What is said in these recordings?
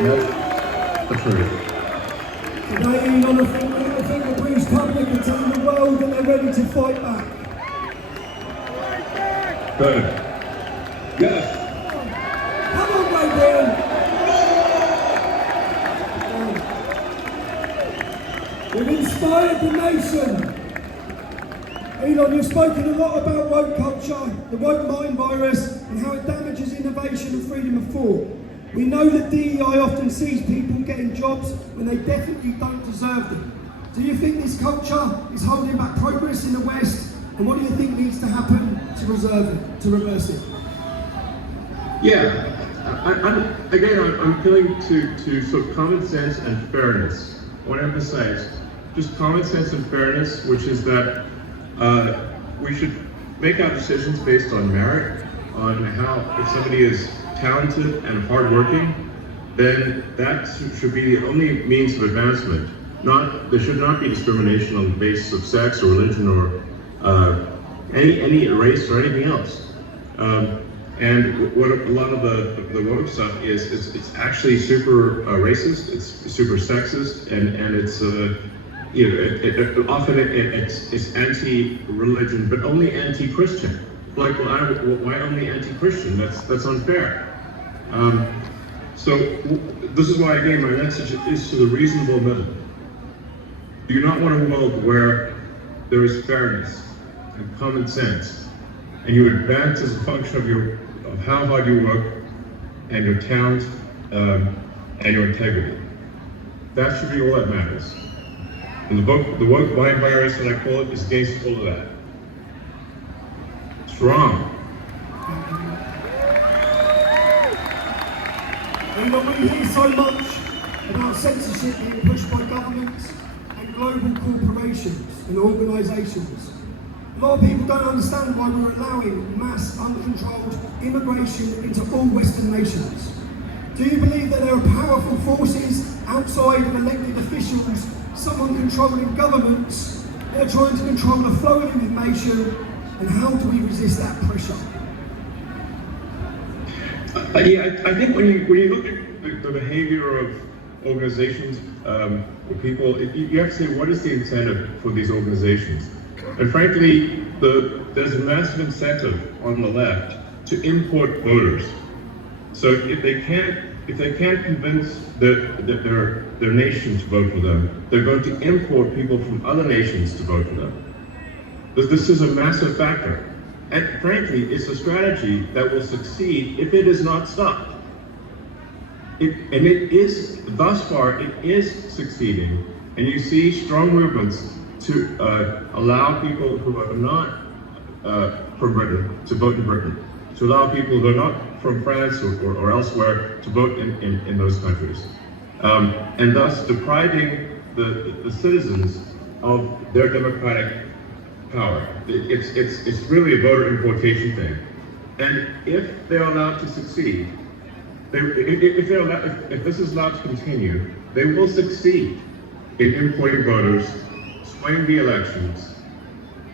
That's the truth. Today, Elon, I think the British public are telling the world that they're ready to fight back. Good. Yes. Come on, Great Britain! We've inspired the nation. Elon, you've spoken a lot about woke culture, the woke mind virus, and how it damages innovation and freedom of thought. We know that DEI often sees people getting jobs when they definitely don't deserve them. Do you think this culture is holding back progress in the West? And what do you think needs to happen to reverse it? Yeah, I'm appealing to sort of common sense and fairness. I want to emphasize just common sense and fairness, which is that we should make our decisions based on merit, on how if somebody is talented and hardworking, then that should be the only means of advancement. There should not be discrimination on the basis of sex or religion or any race or anything else. And what a lot of the woke stuff is, it's actually super racist, it's super sexist, and it's often it's anti-religion, but only anti-Christian. Like, why only anti-Christian? That's unfair. So this is why, again, my message is to the reasonable middle. Do you not want a world where there is fairness and common sense, and you advance as a function of how hard you work and your talent and your integrity? That should be all that matters. And the woke mind virus, that I call it, is against all of that. It's wrong. And when we hear so much about censorship being pushed by governments and global corporations and organisations, a lot of people don't understand why we're allowing mass, uncontrolled immigration into all Western nations. Do you believe that there are powerful forces outside of elected officials, someone controlling governments, that are trying to control the flow of information, and how do we resist that pressure? Yeah, I think when you look at the behavior of organizations or people, you have to say, what is the incentive for these organizations? And frankly, there's a massive incentive on the left to import voters. So if they can't convince their nation to vote for them, they're going to import people from other nations to vote for them. This is a massive factor. And frankly, it's a strategy that will succeed if it is not stopped. Thus far, it is succeeding. And you see strong movements to allow people who are not from Britain to vote in Britain, to allow people who are not from France or elsewhere to vote in those countries. And thus depriving the citizens of their democratic power. It's really a voter importation thing. And if they're allowed to succeed, if this is allowed to continue, they will succeed in importing voters, swaying the elections,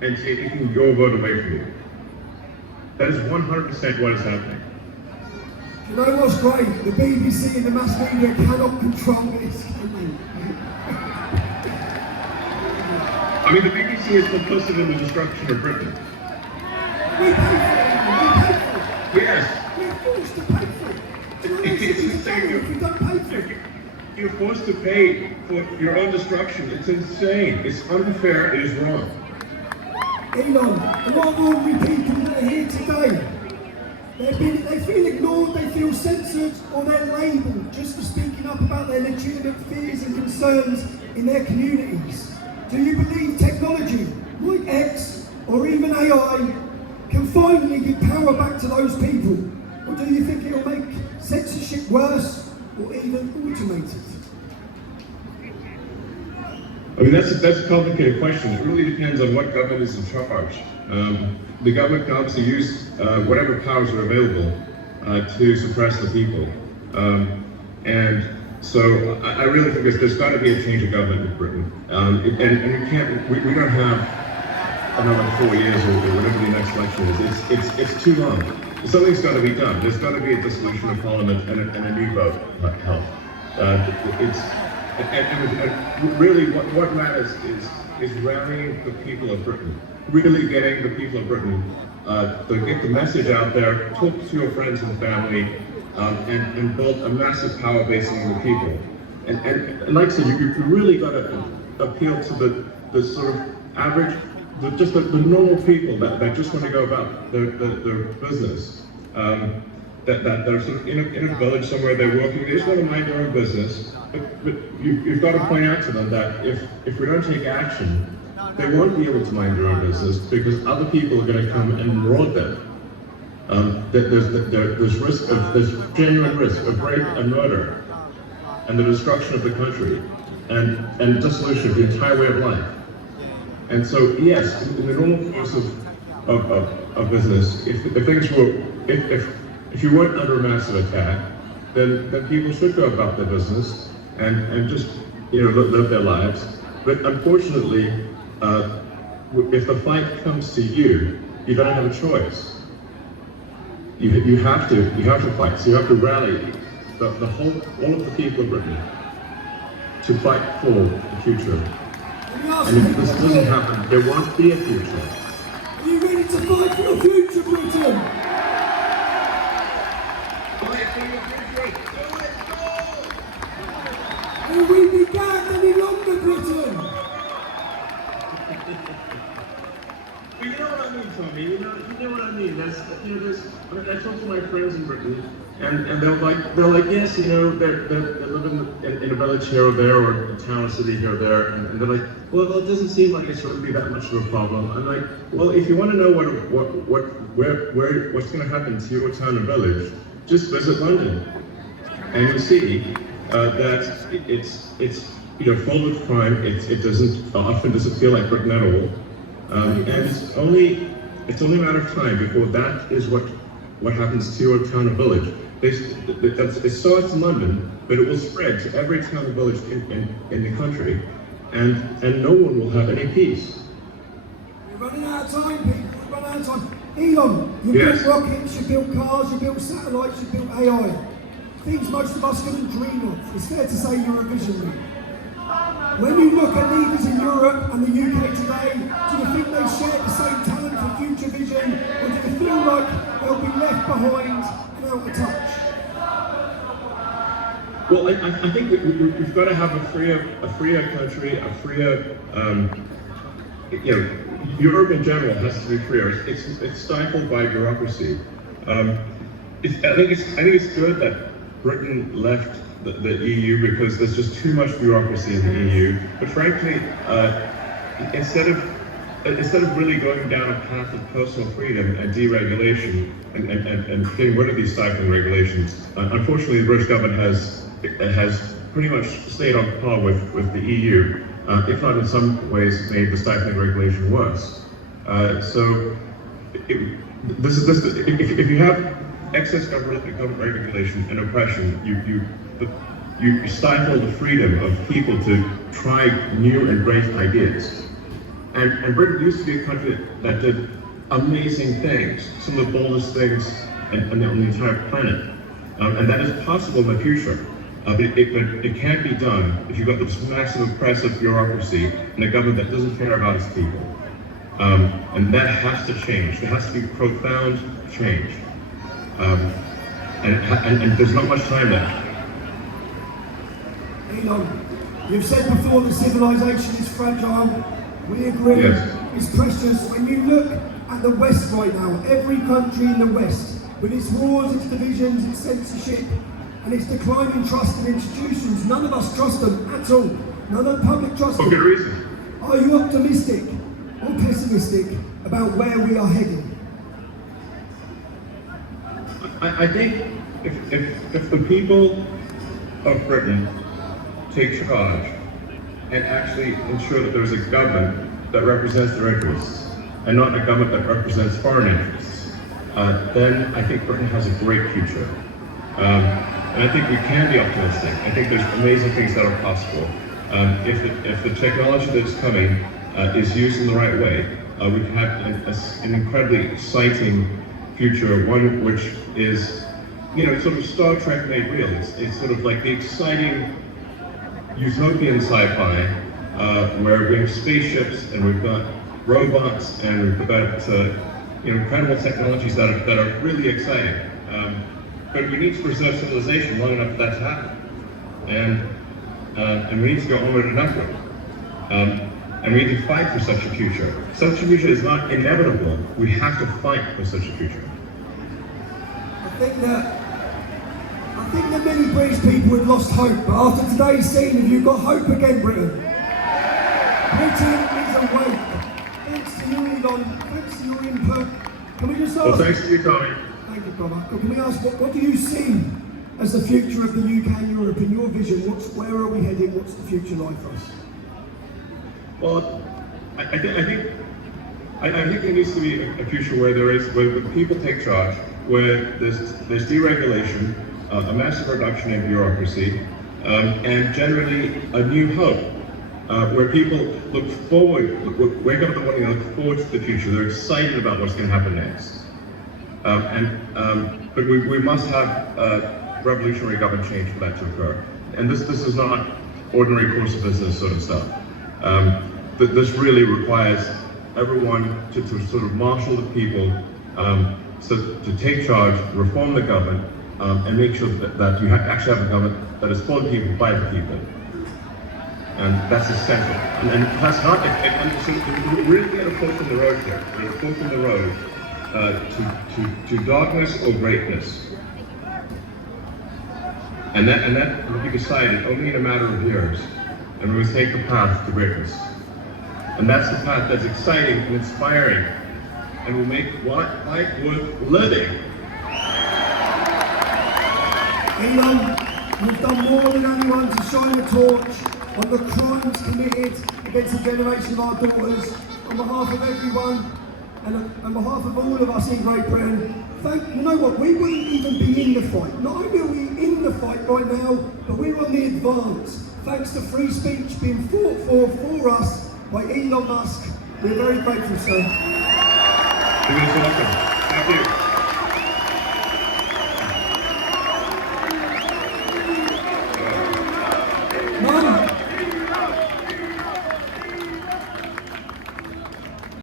and taking your vote away from you. That is 100% what is happening. You know what's great? The BBC and the mass media cannot control this. I mean, the BBC is complicit in the destruction of Britain. We pay for it. Yes. We're forced to pay for it. Do you know It's insane if we don't pay for it? You're forced to pay for your own destruction. It's insane. It's unfair. It is wrong. Elon, a lot of ordinary people that are here today, they feel ignored, they feel censored, or they're labelled just for speaking up about their legitimate fears and concerns in their communities. Do you believe technology, like X or even AI, can finally give power back to those people? Or do you think it'll make censorship worse or even automate it? I mean, that's a complicated question. It really depends on what government is in charge. The government can obviously use whatever powers are available to suppress the people. And so I really think there's got to be a change of government in Britain. And we don't have another 4 years or whatever the next election is. It's too long. Something's got to be done. There's got to be a dissolution of Parliament and a new vote held. It's and really what matters is rallying the people of Britain, really getting the people of Britain to get the message out there, talk to your friends and family, and build a massive power base among the people. And like I said, you really got to appeal to the sort of average, the normal people that just want to go about their business. That are sort of in a village somewhere, they're working, they just want to mind their own business. But you've got to point out to them that if we don't take action, they won't be able to mind their own business because other people are going to come and maraud them. There's genuine risk of rape and murder, and the destruction of the country, and dissolution of the entire way of life. And so, yes, in the normal course of business, if you weren't under a massive attack, then people should go about their business and just live their lives. But unfortunately, if the fight comes to you, you don't have a choice. You have to fight. So you have to rally all of the people of Britain to fight for the future. And if this doesn't happen, there won't be a future. Are you ready to fight for your future, Britain? Will we be gagged any longer, Britain? You know what I mean, Tommy. You know what I mean. I talk to my friends in Britain, and they're like, yes, they live in a village here or there, or a town or city here or there, and they're like, well, it doesn't seem like it's going to be that much of a problem. I'm like, well, if you want to know what's going to happen to your town or village, just visit London, and you'll see that it's full with crime. It often doesn't feel like Britain at all. And it's only a matter of time before that is what happens to your town or village. It starts in London, but it will spread to every town or village in the country, and no one will have any peace. We're running out of time, people. We're running out of time. Elon, you built rockets, you built cars, you built satellites, you built AI. Things most of us couldn't dream of. It's fair to say you're a visionary. When you look at leaders in Europe and the UK today, do you think they share the same talent for future vision, or do you feel like they'll be left behind and out of touch? Well, I think we've got to have a freer country, a freer, Europe in general has to be freer. It's stifled by bureaucracy. I think it's good that Britain left the EU because there's just too much bureaucracy in the EU. But frankly, instead of really going down a path of personal freedom and deregulation and getting rid of these stifling regulations, unfortunately, the British government has pretty much stayed on par with the EU, if not in some ways made the stifling regulation worse. If you have excess government regulation and oppression, you stifle the freedom of people to try new and great ideas. And Britain used to be a country that did amazing things, some of the boldest things on the entire planet. And that is possible in the future. But it can't be done if you've got this massive oppressive bureaucracy and a government that doesn't care about its people. And that has to change. There has to be profound change. And there's not much time left. Elon, you've said before that civilization is fragile. We agree. Yes. It's precious. When you look at the West right now, every country in the West, with its wars, its divisions, its censorship, and its declining trust in institutions, none of us trust them at all. None of the public trust them. For good reason. Are you optimistic or pessimistic about where we are heading? I think if the people of Britain take charge and actually ensure that there's a government that represents their interests and not a government that represents foreign interests, then I think Britain has a great future. And I think we can be optimistic. I think there's amazing things that are possible. If the technology that's coming is used in the right way, we can have an incredibly exciting future, one which is sort of Star Trek made real. It's sort of like the exciting utopian sci-fi where we have spaceships and we've got robots and we've got incredible technologies that are really exciting. But we need to preserve civilization long enough for that to happen, and we need to go onward and upward. And we need to fight for such a future. Such a future is not inevitable. We have to fight for such a future. I think that many British people had lost hope, but after today's scene, have you got hope again, Britain? Britain is awake. Thanks to you, Elon. Thanks to your input. Can we just ask? Well, thanks to you, Tommy. Thank you, brother. Can we ask, what do you see as the future of the UK and Europe in your vision? Where are we heading? What's the future like for us? Well, I think there needs to be a future where where people take charge, where there's deregulation, a massive reduction in bureaucracy, and generally a new hope, where people look forward, wake up in the morning and look forward to the future. They're excited about what's going to happen next. But we must have revolutionary government change for that to occur. And this is not ordinary course of business sort of stuff. This really requires everyone to sort of marshal the people, to take charge, reform the government, and make sure that you actually have a government that is for the people, by the people. And that's essential. And that's not, so we're really at a fork in the road here. We're at a fork in the road to darkness or greatness. And that will be decided only in a matter of years. And we will take the path to greatness. And that's the path that's exciting and inspiring and will make life worth living. Elon, you've done more than anyone to shine a torch on the crimes committed against a generation of our daughters. On behalf of everyone and on behalf of all of us in Great Britain, you know what, we wouldn't even be in the fight. Not only are we in the fight right now, but we're on the advance. Thanks to free speech being fought for us by Elon Musk. We're very grateful, sir. Thank you.